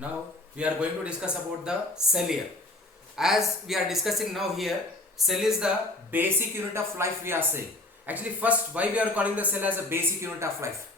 Now we are going to discuss about the cell here. As we are discussing now here, cell is the basic unit of life we are saying. Actually first, why we are calling the cell as a basic unit of life?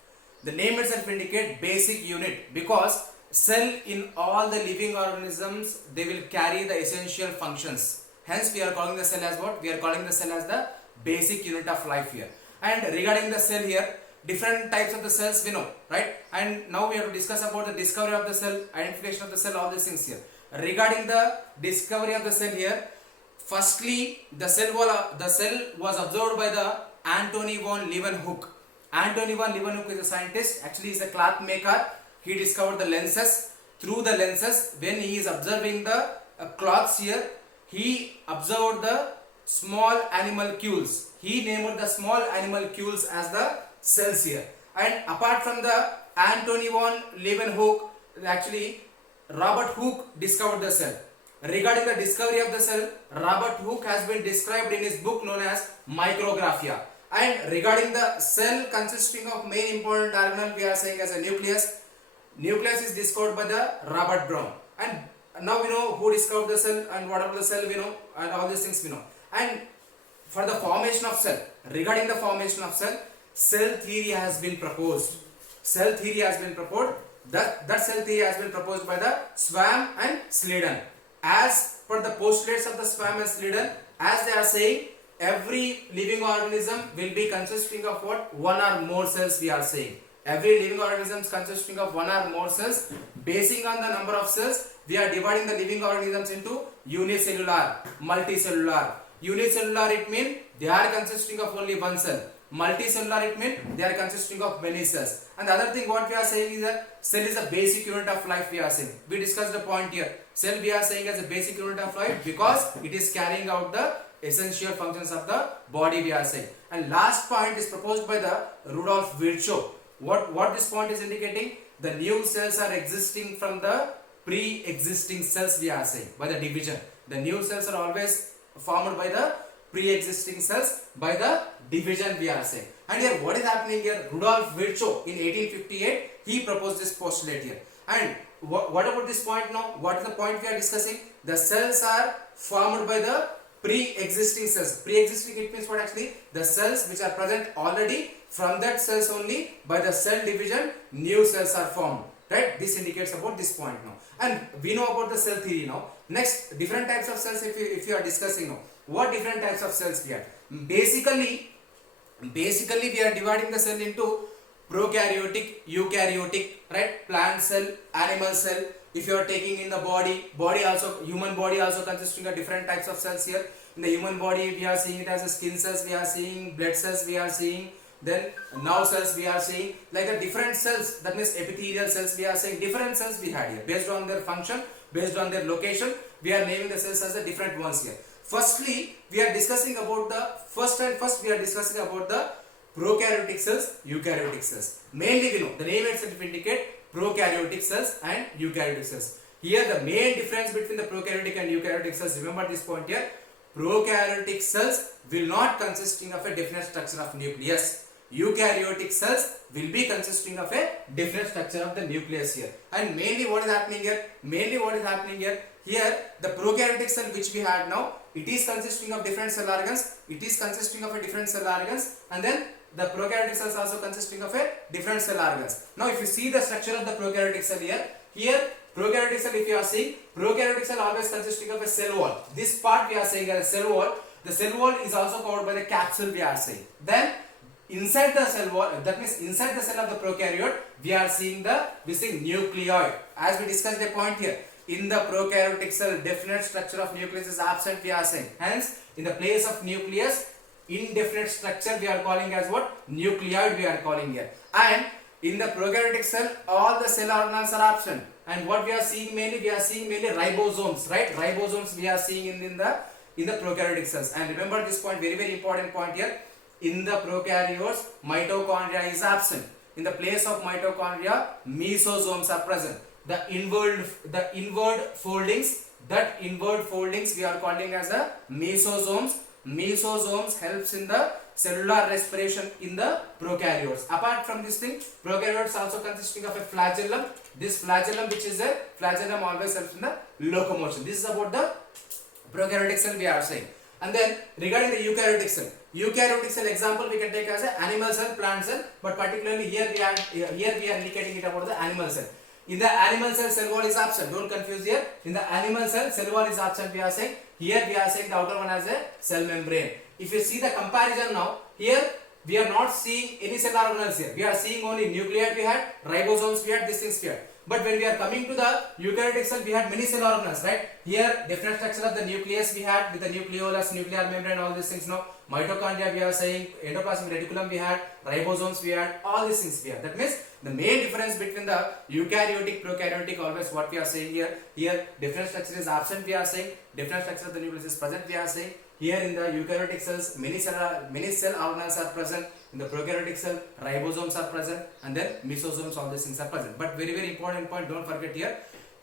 The name itself indicate basic unit because cell in all the living organisms, they will carry the essential functions. Hence we are calling the cell as what? We are calling the cell as the basic unit of life here. And regarding the cell here, different types of the cells we know, right? And now we have to discuss about the discovery of the cell, identification of the cell, all these things here. Regarding the discovery of the cell here, firstly the cell was observed by the Antony von Leeuwenhoek. Antony von Leeuwenhoek is a scientist, actually is a cloth maker. He discovered the lenses. Through the lenses, when he is observing the cloths here, he observed the small animalcules. He named the small animalcules as the cells here. And apart from the Antony von Leeuwenhoek, actually Robert Hooke discovered the cell. Regarding the discovery of the cell, Robert Hooke has been described in his book known as Micrographia. And regarding the cell consisting of main important organelle, we are saying as a nucleus. Nucleus is discovered by the Robert Brown. And now we know who discovered the cell and what are the cell we know and all these things we know. And for the formation of cell, regarding the formation of cell theory has been proposed. Cell theory has been proposed. That cell theory has been proposed by the Schwamm and Sladen. As per the postulates of the Schwamm and Sladen, as they are saying, every living organism will be consisting of what? One or more cells we are saying. Every living organism is consisting of one or more cells. Basing on the number of cells, we are dividing the living organisms into unicellular, multicellular. Unicellular, it means they are consisting of only one cell. Multicellular, it means they are consisting of many cells. And the other thing what we are saying is that cell is a basic unit of life we are saying. We discussed the point here. Cell we are saying as a basic unit of life because it is carrying out the essential functions of the body we are saying. And last point is proposed by the Rudolf Virchow. What this point is indicating? The new cells are existing from the pre-existing cells we are saying by the division. The new cells are always formed by the pre-existing cells by the division we are saying. And here what is happening here? Rudolf Virchow in 1858 he proposed this postulate here. And what about this point now? What is the point we are discussing? The cells are formed by the pre-existing cells. Pre-existing, it means what actually? The cells which are present already, from that cells only by the cell division new cells are formed. Right? This indicates about this point now. And we know about the cell theory now. Next, different types of cells if you are discussing now. What different types of cells we have? Basically we are dividing the cell into prokaryotic, eukaryotic, right? Plant cell, animal cell. If you are taking in the body also, human body also consisting of different types of cells here. In the human body, we are seeing it as a skin cells, we are seeing blood cells, we are seeing then nerve cells, we are seeing like a different cells, that means epithelial cells, we are saying different cells we had here. Based on their function, based on their location, we are naming the cells as the different ones here. Firstly, we are discussing about the first we are discussing about the prokaryotic cells, eukaryotic cells. Mainly we know the name itself indicate prokaryotic cells and eukaryotic cells. Here the main difference between the prokaryotic and eukaryotic cells, remember this point here, prokaryotic cells will not consisting of a definite structure of nucleus. Eukaryotic cells will be consisting of a definite structure of the nucleus here. And mainly what is happening here? Here the prokaryotic cell which we had now, it is consisting of different cell organs. It is consisting of a different cell organs, and then the prokaryotic cells also consisting of a different cell organs. Now if you see the structure of the prokaryotic cell here prokaryotic cell, if you are seeing, prokaryotic cell always consisting of a cell wall. This part we are saying as a cell wall. The cell wall is also covered by the capsule we are saying. Then inside the cell wall, that means inside the cell of the prokaryote, we are seeing the nucleoid. As we discussed the point here, in the prokaryotic cell, definite structure of nucleus is absent we are saying. Hence, in the place of nucleus, indefinite structure we are calling as what? Nucleoid we are calling here. And in the prokaryotic cell, all the cell organelles are absent. And what we are seeing mainly? We are seeing mainly ribosomes, right? Ribosomes we are seeing in the prokaryotic cells. And remember this point, very important point here. In the prokaryotes, mitochondria is absent. In the place of mitochondria, mesosomes are present. The inward foldings, we are calling as a mesosomes. Mesosomes helps in the cellular respiration in the prokaryotes. Apart from this thing, prokaryotes also consisting of a flagellum. This flagellum, which is a flagellum, always helps in the locomotion. This is about the prokaryotic cell we are saying. And then regarding the eukaryotic cell example we can take as an animal cell, plant cell, but particularly here we are indicating it about the animal cell. In the animal cell wall is absent. Don't confuse here. In the animal cell wall is absent. We are saying here we are saying the outer one as a cell membrane. If you see the comparison now, here we are not seeing any cell organelles here. We are seeing only nuclei we had, ribosomes we had, these things we had. But when we are coming to the eukaryotic cell, we had many cell organelles, right? Here, different structure of the nucleus we had with the nucleolus, nuclear membrane, all these things. No, mitochondria we are saying, endoplasmic reticulum we had, ribosomes we had, all these things we had. That means the main difference between the eukaryotic, prokaryotic, always what we are saying here different structure is absent. We are saying different structure of the nucleus is present. We are saying here in the eukaryotic cells, many cell organelles are present. In the prokaryotic cell, ribosomes are present, and then mesosomes, all these things are present. But very, very important point, don't forget here,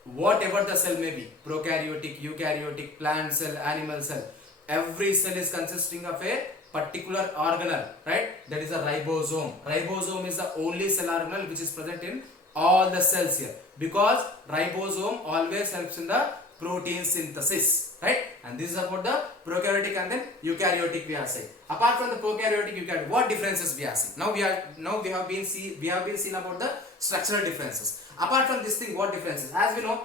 whatever the cell may be, prokaryotic, eukaryotic, plant cell, animal cell, every cell is consisting of a particular organelle, right? That is a ribosome. Ribosome is the only cell organelle which is present in all the cells here, because ribosome always helps in the protein synthesis, right? And this is about the prokaryotic and then eukaryotic we are saying. Apart from the prokaryotic, eukaryotic, what differences we are seeing? Now we have been seen about the structural differences. Apart from this thing, what differences? As we know,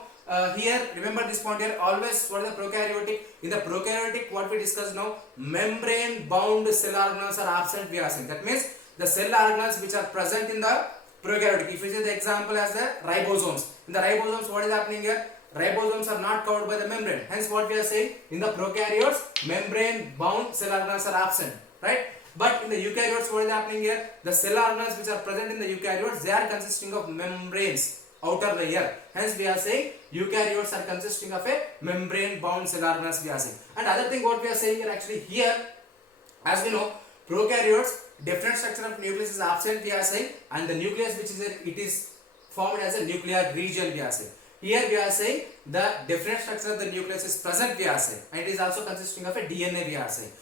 here remember this point here, always what is the prokaryotic? In the prokaryotic, what we discussed now, membrane bound cell organelles are absent we are saying. That means the cell organelles which are present in the prokaryotic, if you see the example as the ribosomes, in the ribosomes what is happening here? Ribosomes are not covered by the membrane. Hence what we are saying, in the prokaryotes, membrane bound cell organelles are absent, right? But in the eukaryotes, what is happening here? The cell organelles which are present in the eukaryotes, they are consisting of membranes, outer layer. Hence we are saying eukaryotes are consisting of a membrane bound cell organelles we are saying. And other thing what we are saying here, actually here, as we know, prokaryotes, different structure of nucleus is absent we are saying, and the nucleus which is it is formed as a nuclear region we are saying. Here we are saying the different structure of the nucleus is present we are saying, and it is also consisting of a DNA we are saying.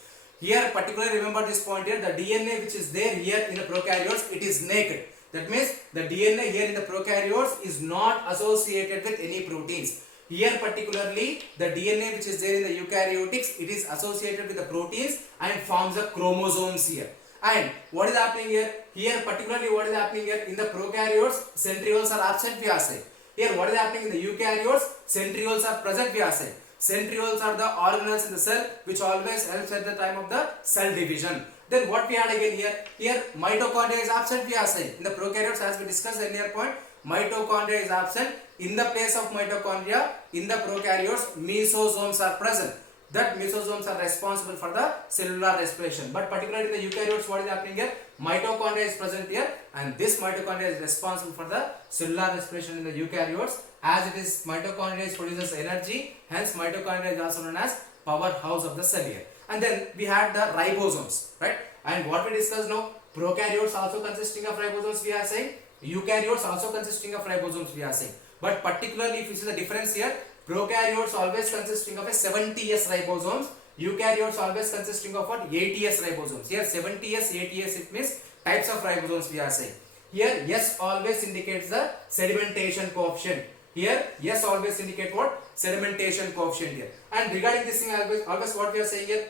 Here particularly remember this point here, the DNA which is there here in the prokaryotes, it is naked. That means the DNA here in the prokaryotes is not associated with any proteins. Here particularly the DNA which is there in the eukaryotics, it is associated with the proteins and forms the chromosomes here. And what is happening here? Here particularly what is happening here, in the prokaryotes, centrioles are absent we are saying. Here what is happening in the eukaryotes, centrioles are present we are saying. Centrioles are the organelles in the cell which always helps at the time of the cell division. Then what we had again here mitochondria is absent we are saying. In the prokaryotes, as we discussed earlier point, mitochondria is absent. In the place of mitochondria, in the prokaryotes, mesosomes are present. That mesosomes are responsible for the cellular respiration. But particularly in the eukaryotes, what is happening here? Mitochondria is present here, and this mitochondria is responsible for the cellular respiration in the eukaryotes. As it is, mitochondria produces energy, hence mitochondria is also known as powerhouse of the cell here. And then we had the ribosomes, right? And what we discussed now, prokaryotes also consisting of ribosomes we are saying, eukaryotes also consisting of ribosomes we are saying. But particularly if you see the difference here, prokaryotes always consisting of a 70S ribosomes, eukaryotes always consisting of what? 80S ribosomes. Here 70S, 80S, it means types of ribosomes we are saying. Here S always indicates the sedimentation coefficient. Here S always indicate what? Sedimentation coefficient here. And regarding this thing, always what we are saying here,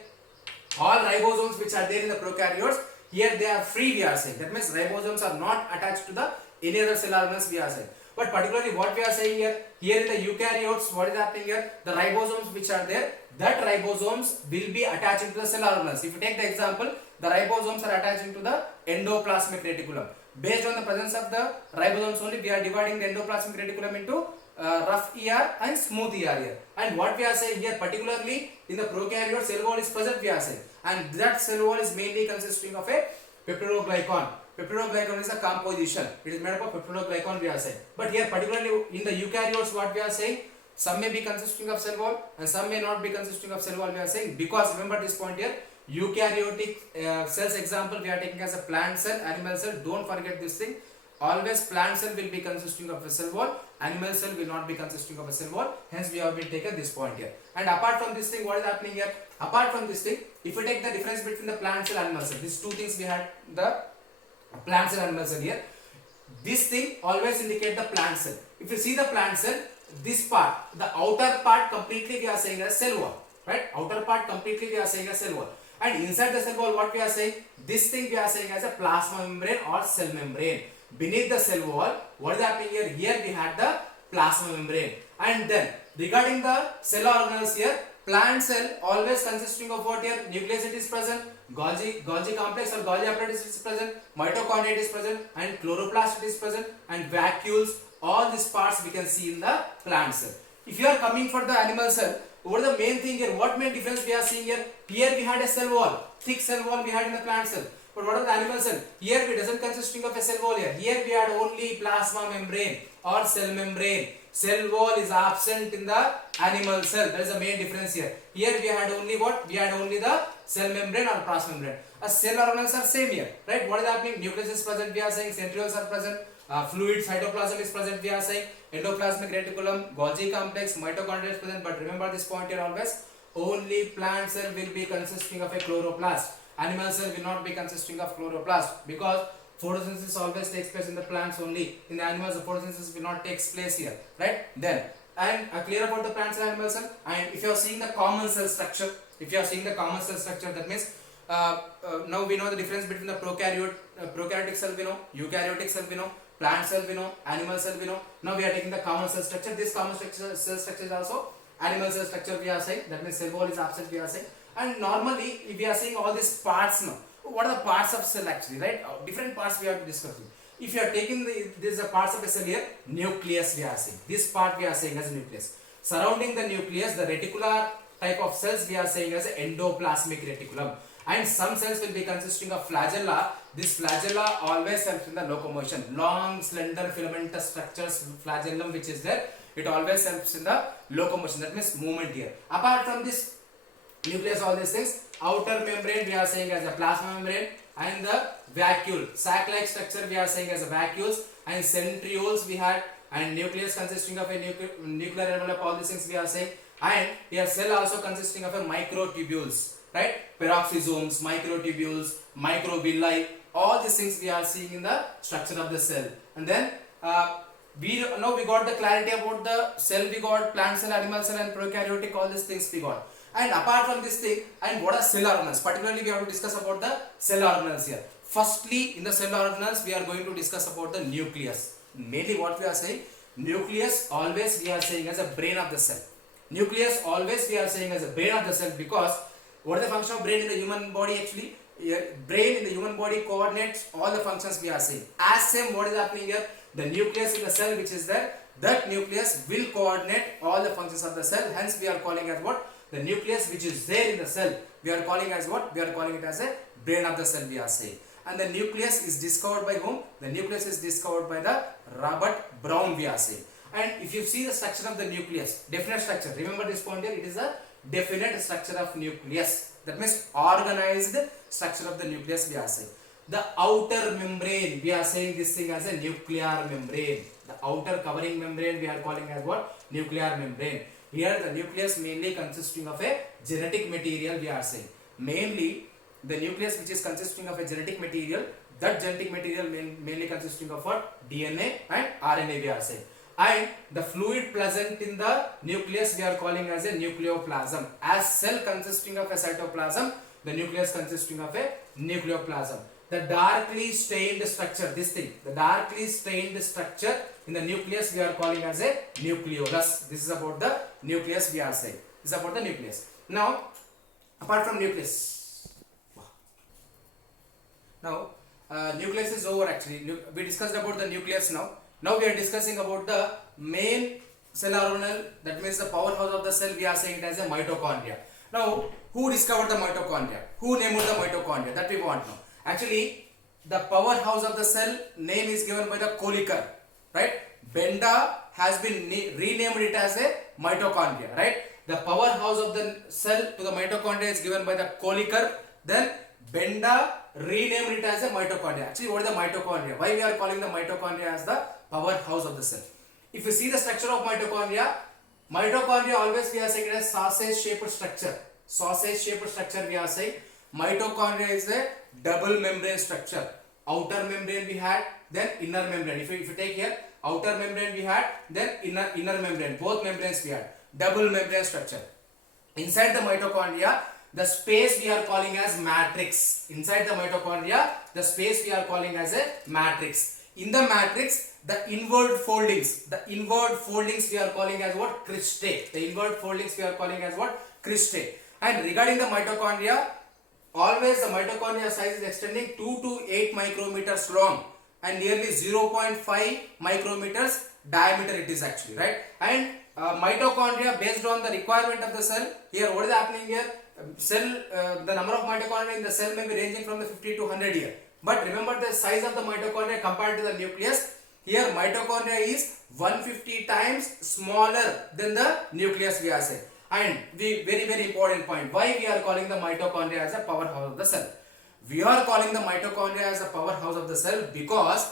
all ribosomes which are there in the prokaryotes, here they are free we are saying. That means ribosomes are not attached to the any other cell organelles we are saying. But particularly what we are saying here in the eukaryotes, what is happening here? The ribosomes which are there, that ribosomes will be attaching to the cell organelles. If you take the example, the ribosomes are attaching to the endoplasmic reticulum. Based on the presence of the ribosomes only, we are dividing the endoplasmic reticulum into rough ER and smooth ER here. And what we are saying here, particularly in the prokaryote, cell wall is present we are saying. And that cell wall is mainly consisting of a peptidoglycan. Peptidoglycan is a composition. It is made up of peptidoglycan we are saying. But here particularly in the eukaryotes, what we are saying, some may be consisting of cell wall and some may not be consisting of cell wall we are saying. Because remember this point here, eukaryotic cells example we are taking as a plant cell, animal cell. Don't forget this thing. Always plant cell will be consisting of a cell wall animal cell will not be consisting of a cell wall. Hence we have been taken this point here. And apart from this thing, what is happening here? Apart from this thing, if we take the difference between the plant cell and animal cell, these two things we had the plant cell and animal cell here. This thing always indicate the plant cell. If you see the plant cell, this part, the outer part completely we are saying as cell wall, right? Outer part completely we are saying as cell wall. And inside the cell wall, what we are saying? This thing we are saying as a plasma membrane or cell membrane. Beneath the cell wall, what is happening here? Here we had the plasma membrane. And then regarding the cell organelles here, plant cell always consisting of what here? Nucleus it is present, Golgi complex or Golgi apparatus is present, mitochondria is present, and chloroplast it is present, and vacuoles. All these parts we can see in the plant cell. If you are coming for the animal cell, over the main thing here, what main difference we are seeing here? Here we had a cell wall, thick cell wall we had in the plant cell. But what are the animal cell? Here it doesn't consisting of a cell wall here. Here we had only plasma membrane or cell membrane. Cell wall is absent in the animal cell. There is a main difference here. Here we had only what? We had only the cell membrane or plasma membrane. A cell organelles are same here, right? What is happening? Nucleus is present, we are saying. Centrioles are present. Fluid cytoplasm is present, we are saying. Endoplasmic reticulum, Golgi complex, mitochondria is present. But remember this point here always. Only plant cell will be consisting of a chloroplast. Animal cell will not be consisting of chloroplast, because photosynthesis always takes place in the plants only. In the animals, the photosynthesis will not take place here, right? Then, and clear about the plant cell, animal cell. And if you are seeing the common cell structure, that means now we know the difference between the prokaryotic cell we know, eukaryotic cell we know, plant cell we know, animal cell we know. Now we are taking the common cell structure. This common cell structure is also animal cell structure we are saying. That means cell wall is absent we are saying. And normally if we are seeing all these parts now, what are the parts of cell actually, right? Different parts we are discussing. If you are taking these are parts of a cell here, nucleus we are saying. This part we are saying as nucleus. Surrounding the nucleus, the reticular type of cells we are saying as endoplasmic reticulum. And some cells will be consisting of flagella. This flagella always helps in the locomotion. Long, slender, filamentous structures, flagellum which is there, it always helps in the locomotion. That means movement here. Apart from this nucleus, all these things, outer membrane we are saying as a plasma membrane, and the vacuole, sac-like structure we are saying as a vacuoles, and centrioles we had, and nucleus consisting of a nuclear envelope, all these things we are saying. And here cell also consisting of a microtubules, right? Peroxisomes, microtubules, microvilli, all these things we are seeing in the structure of the cell. And then now we got the clarity about the cell, we got plant cell, animal cell, and prokaryotic, all these things we got. And apart from this thing, and what are cell organelles? Particularly we have to discuss about the cell organelles here. Firstly, in the cell organelles, we are going to discuss about the nucleus. Mainly what we are saying, nucleus always we are saying as a brain of the cell. Nucleus always we are saying as a brain of the cell, because what is the function of brain in the human body actually? Brain in the human body coordinates all the functions we are saying. As same what is happening here, the nucleus in the cell which is there, that nucleus will coordinate all the functions of the cell. Hence we are calling as what? The nucleus which is there in the cell, we are calling as what? We are calling it as a brain of the cell we are saying. And the nucleus is discovered by whom? The nucleus is discovered by the Robert Brown we are saying. And if you see the structure of the nucleus, definite structure, remember this point here, it is a definite structure of nucleus. That means organized structure of the nucleus we are saying. The outer membrane, we are saying this thing as a nuclear membrane. The outer covering membrane we are calling as what? Nuclear membrane. Here the nucleus mainly consisting of a genetic material we are saying. Mainly the nucleus which is consisting of a genetic material, that genetic material mainly consisting of what? DNA and RNA we are saying. And the fluid present in the nucleus we are calling as a nucleoplasm. As cell consisting of a cytoplasm, the nucleus consisting of a nucleoplasm. The darkly stained structure, this thing, the darkly stained structure in the nucleus we are calling as a nucleolus. This is about the nucleus we are saying. This is about the nucleus. Now, apart from nucleus, now nucleus is over actually. We discussed about the nucleus now. Now we are discussing about the main cell organelle, that means the powerhouse of the cell, we are saying it as a mitochondria. Now, who discovered the mitochondria? Who named the mitochondria? That we want now. Actually, the powerhouse of the cell name is given by the Kolliker, right? Benda has been renamed it as a mitochondria, right? The powerhouse of the cell to the mitochondria is given by the Kolliker. Then Benda renamed it as a mitochondria. Actually, what is the mitochondria? Why we are calling the mitochondria as the powerhouse of the cell? If you see the structure of mitochondria, mitochondria always we are saying it as sausage shaped structure. Sausage shaped structure we are saying. Mitochondria is a double membrane structure. Outer membrane we had, then inner membrane. If you take here, outer membrane we had, then inner membrane. Both membranes we had. Double membrane structure. Inside the mitochondria, the space we are calling as matrix. Inside the mitochondria, the space we are calling as a matrix. In the matrix, the inward foldings we are calling as what? Cristae. The inward foldings we are calling as what? Cristae. And regarding the mitochondria, always the mitochondria size is extending 2 to 8 micrometers long and nearly 0.5 micrometers diameter it is actually, right? And mitochondria based on the requirement of the cell. Here what is happening here? The number of mitochondria in the cell may be ranging from the 50 to 100 here. But remember the size of the mitochondria compared to the nucleus. Here mitochondria is 150 times smaller than the nucleus we are saying. And the very important point, why we are calling the mitochondria as a powerhouse of the cell? We are calling the mitochondria as a powerhouse of the cell because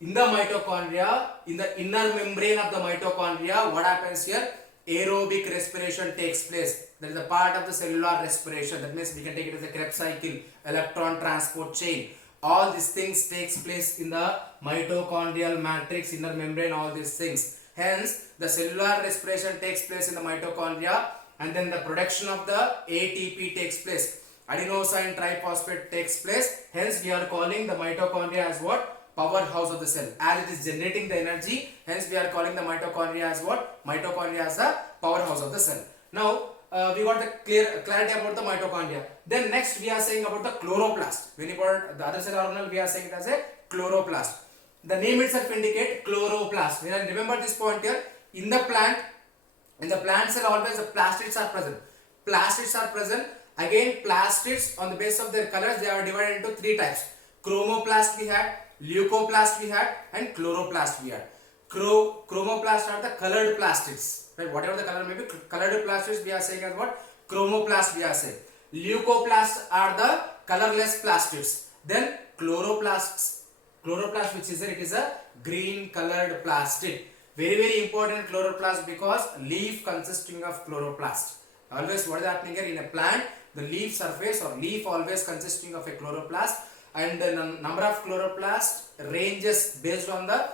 in the mitochondria, in the inner membrane of the mitochondria, what happens here? Aerobic respiration takes place. That is a part of the cellular respiration. That means we can take it as a Krebs cycle, electron transport chain. All these things takes place in the mitochondrial matrix, inner membrane, all these things. Hence, the cellular respiration takes place in the mitochondria and then the production of the ATP takes place. Adenosine triphosphate takes place. Hence, we are calling the mitochondria as what? Powerhouse of the cell. As it is generating the energy, hence we are calling the mitochondria as what? Mitochondria as the powerhouse of the cell. Now, we got the clarity about the mitochondria. Then next we are saying about the chloroplast. When you got the other cell organelle, we are saying it as a chloroplast. The name itself indicates chloroplast. And remember this point here. In the plant cell always the plastids are present. Plastids are present. Again, plastids on the basis of their colors they are divided into three types. Chromoplast we had, leucoplast we had, and chloroplast we had. Chromoplast are the colored plastids, right? Whatever the color may be, colored plastids we are saying as what? Chromoplast we are saying. Leucoplasts are the colorless plastids. Then chloroplast which is there, it is a green colored plastid. Very important chloroplast because leaf consisting of chloroplast. Always what is happening here in a plant, the leaf surface or leaf always consisting of a chloroplast, and the number of chloroplasts ranges based on the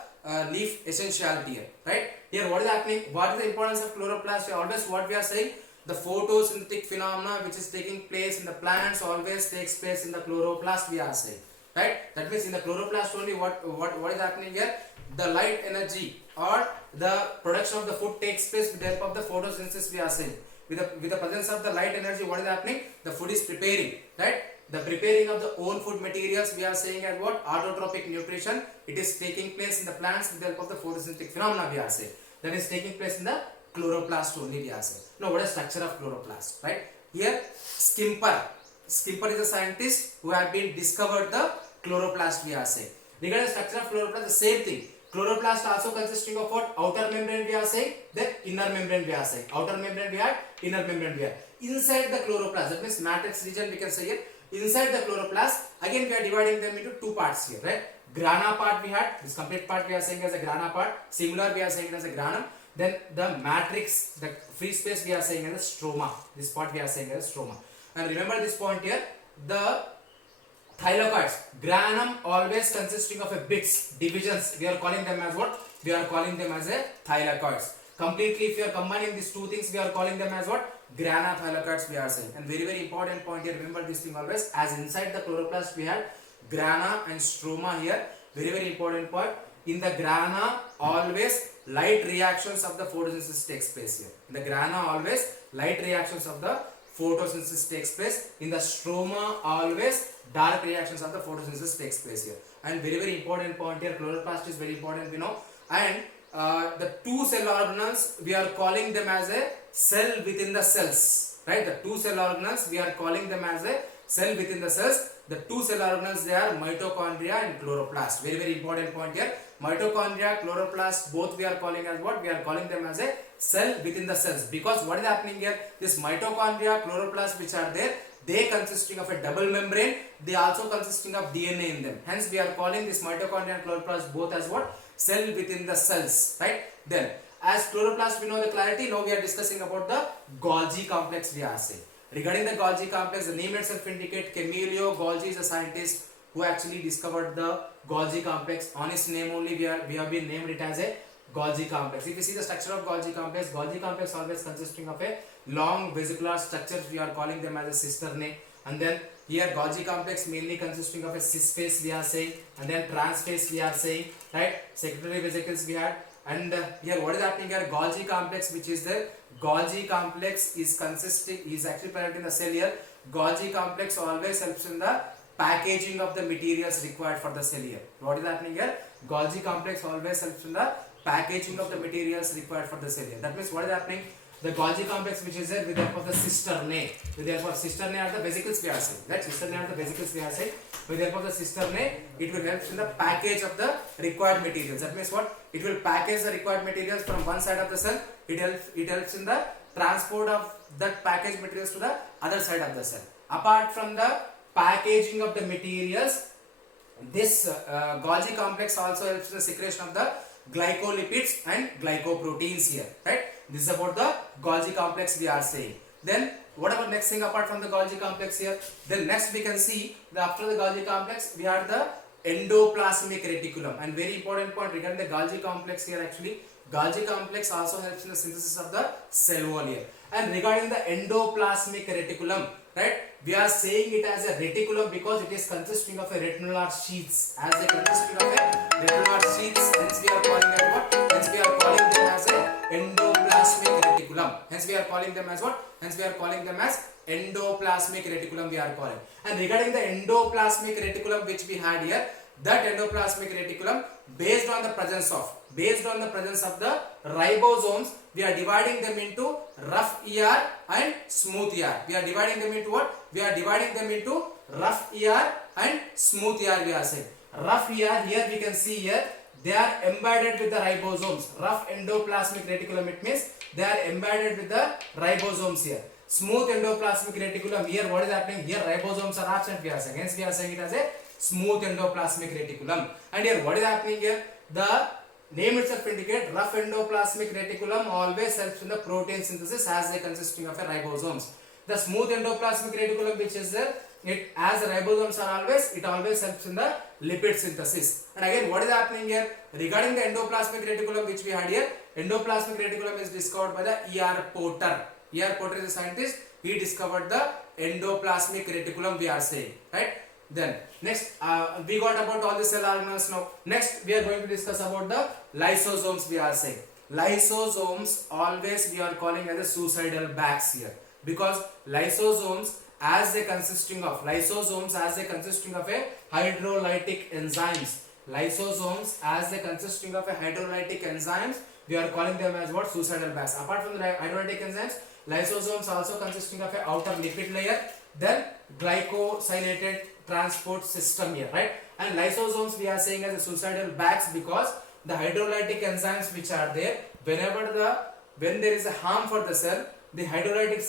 leaf essentiality here, right? Here what is happening, what is the importance of chloroplast? Always what we are saying, the photosynthetic phenomena which is taking place in the plants always takes place in the chloroplast we are saying, right? That means in the chloroplast only what is happening here, the light energy or the production of the food takes place with the help of the photosynthesis we are saying. With the presence of the light energy, what is happening? The food is preparing, right? The preparing of the own food materials we are saying as what? Autotrophic nutrition. It is taking place in the plants with the help of the photosynthetic phenomena we are saying. That is taking place in the chloroplast only we are saying. Now what is structure of chloroplast, right? Here Skimper is a scientist who have been discovered the chloroplast we are saying. Regarding the structure of chloroplast, the same thing. Chloroplast also consisting of what? Outer membrane we are saying, then inner membrane we are saying. Outer membrane we have, inner membrane we have. Inside the chloroplast, that means matrix region we can say here. Inside the chloroplast, again we are dividing them into two parts here, right? Grana part we had, this complete part we are saying as a grana part. Singular we are saying as a granum. Then the matrix, the free space we are saying as a stroma. This part we are saying as a stroma. And remember this point here, the thylakoids, granum always consisting of a bits, divisions, we are calling them as what? We are calling them as a thylakoids. Completely if you are combining these two things, we are calling them as what? Grana thylakoids we are saying. And very important point here, remember this thing always, as inside the chloroplast we have grana and stroma here. Very important point. In the grana always light reactions of the photosynthesis takes place here. In the grana always light reactions of the photosynthesis takes place. In the stroma always dark reactions of the photosynthesis takes place here. And very important point here, chloroplast is very important we know. And the two cell organelles we are calling them as a cell within the cells, right? The two cell organelles we are calling them as a cell within the cells. The two cell organelles they are mitochondria and chloroplast. Very important point here. Mitochondria, chloroplast, both we are calling as what? We are calling them as a cell within the cells. Because what is happening here? This mitochondria, chloroplast which are there, they consisting of a double membrane. They also consisting of DNA in them. Hence we are calling this mitochondria and chloroplast both as what? cell within the cells, right? Then as chloroplast we know the clarity. Now we are discussing about the Golgi complex we are saying. Regarding the Golgi complex, the name itself indicate Camillo Golgi is a scientist who actually discovered the Golgi complex. On his name only we have been named it as a Golgi complex. If you see the structure of Golgi complex always consisting of a long vesicular structures, we are calling them as a cisternae. And then here Golgi complex mainly consisting of a cis phase we are saying, and then trans phase we are saying, right? Secondary vesicles we had. And here what is happening here? Golgi complex, which is the Golgi complex is actually present in the cell here. Golgi complex always helps in the packaging of the materials required for the cell here. What is happening here? Golgi complex always helps in the packaging of the materials required for the cell here. That means what is happening? The Golgi complex, which is there with the help of the cisternae. With the help of cisternae are the vesicles we are saying. That cisternae are the vesicles we are saying. With the help of the cisternae, it will help in the package of the required materials. That means what? It will package the required materials from one side of the cell. It helps in the transport of that packaged materials to the other side of the cell. Apart from the packaging of the materials, this Golgi complex also helps in the secretion of the glycolipids and glycoproteins here, right? This is about the Golgi complex we are saying. Then what about next thing apart from the Golgi complex here? Then next we can see that after the Golgi complex we have the endoplasmic reticulum. And very important point regarding the Golgi complex here, actually Golgi complex also helps in the synthesis of the cell wall here. And regarding the endoplasmic reticulum, right, we are saying it as a reticulum because it is consisting of a reticular sheaths. As they consisting of a reticular sheaths, hence we are calling them what? Hence we are calling them as a endoplasmic reticulum. Hence we are calling them as what? Hence we are calling them as endoplasmic reticulum we are calling. And regarding the endoplasmic reticulum which we had here, that endoplasmic reticulum based on the presence of the ribosomes, we are dividing them into rough ER and smooth ER. We are dividing them into what? We are dividing them into rough ER and smooth ER we are saying. Rough ER, here we can see here, they are embedded with the ribosomes. Rough endoplasmic reticulum, it means they are embedded with the ribosomes here. Smooth endoplasmic reticulum, here what is happening? Here ribosomes are absent we are saying. Hence we are saying it as a smooth endoplasmic reticulum. And here what is happening here? The name itself indicate rough endoplasmic reticulum always helps in the protein synthesis as they consisting of a ribosomes. The smooth endoplasmic reticulum which is there, it as the ribosomes are always, it always helps in the lipid synthesis. And again what is happening here? Regarding the endoplasmic reticulum which we had here, endoplasmic reticulum is discovered by the E.R. Porter. E.R. Porter is a scientist, he discovered the endoplasmic reticulum we are saying, right? Then next we got about all the cell organelles now. Next we are going to discuss about the lysosomes we are saying. Lysosomes always we are calling as a suicidal bags here, because lysosomes as they consisting of a hydrolytic enzymes. Lysosomes as they consisting of a hydrolytic enzymes, we are calling them as what? Suicidal bags. Apart from the hydrolytic enzymes, lysosomes also consisting of a outer lipid layer, then glycosylated transport system here, right? And lysosomes we are saying as a suicidal bags because the hydrolytic enzymes which are there, when there is a harm for the cell, the hydrolytic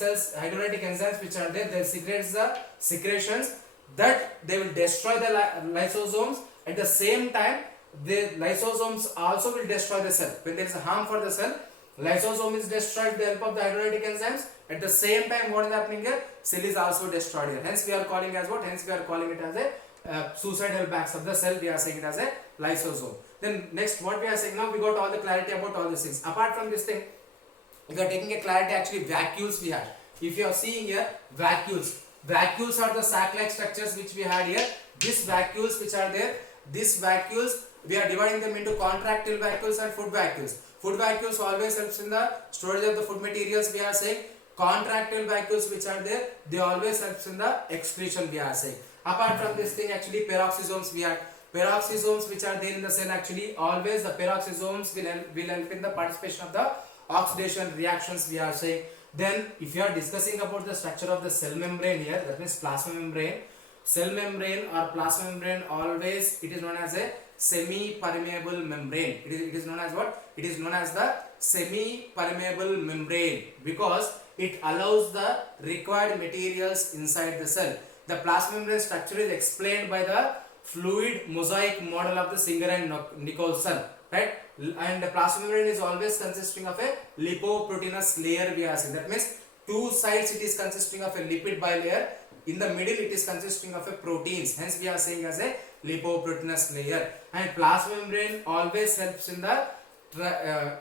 enzymes which are there, they secretes the secretions that they will destroy the lysosomes. At the same time, the lysosomes also will destroy the cell. When there is a harm for the cell, lysosome is destroyed with the help of the hydrolytic enzymes. At the same time, what is happening here? Cell is also destroyed here. Hence we are calling as what? Hence we are calling it as a suicidal bags of the cell. We are saying it as a lysosome. Then next what we are saying now, we got all the clarity about all these things. Apart from this thing, we are taking a clarity actually vacuoles we had. If you are seeing here vacuoles are the sac-like structures which we had here. These vacuoles which are there, these vacuoles we are dividing them into contractile vacuoles and food vacuoles. Food vacuoles always helps in the storage of the food materials we are saying. Contractile vacuoles which are there, they always helps in the excretion we are saying. Apart from this thing, actually peroxisomes we have. Peroxisomes which are there in the cell, actually always the peroxisomes will help in the participation of the oxidation reactions we are saying. Then if you are discussing about the structure of the cell membrane here, that means plasma membrane. Cell membrane or plasma membrane always it is known as a semi-permeable membrane. It is known as what? It is known as the semi-permeable membrane because it allows the required materials inside the cell. The plasma membrane structure is explained by the fluid mosaic model of the Singer and Nicholson. right? And the plasma membrane is always consisting of a lipoproteinous layer, we are saying. That means two sides it is consisting of a lipid bilayer, in the middle it is consisting of a proteins, hence we are saying as a lipoproteinous layer. And plasma membrane always helps in the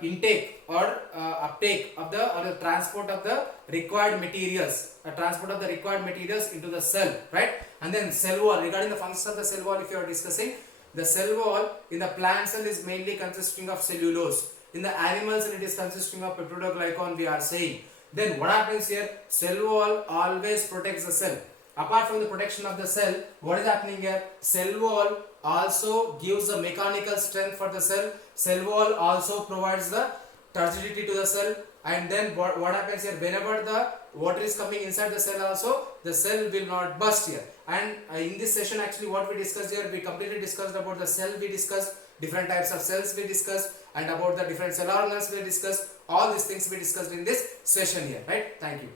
intake or uptake of the, or the transport of the required materials, into the cell, right? And then cell wall, regarding the function of the cell wall, if you are discussing, the cell wall in the plant cell is mainly consisting of cellulose, in the animal cell it is consisting of peptidoglycan, we are saying. Then what happens here? Cell wall always protects the cell. Apart from the protection of the cell, what is happening here? Cell wall also gives the mechanical strength for the cell. Cell wall also provides the turgidity to the cell. And then what happens here? Whenever the water is coming inside the cell also, the cell will not burst here. And in this session actually what we discussed here, we completely discussed about the cell, we discussed different types of cells we discussed, and about the different cell organelles we discussed. All these things we discussed in this session here, right? Thank you.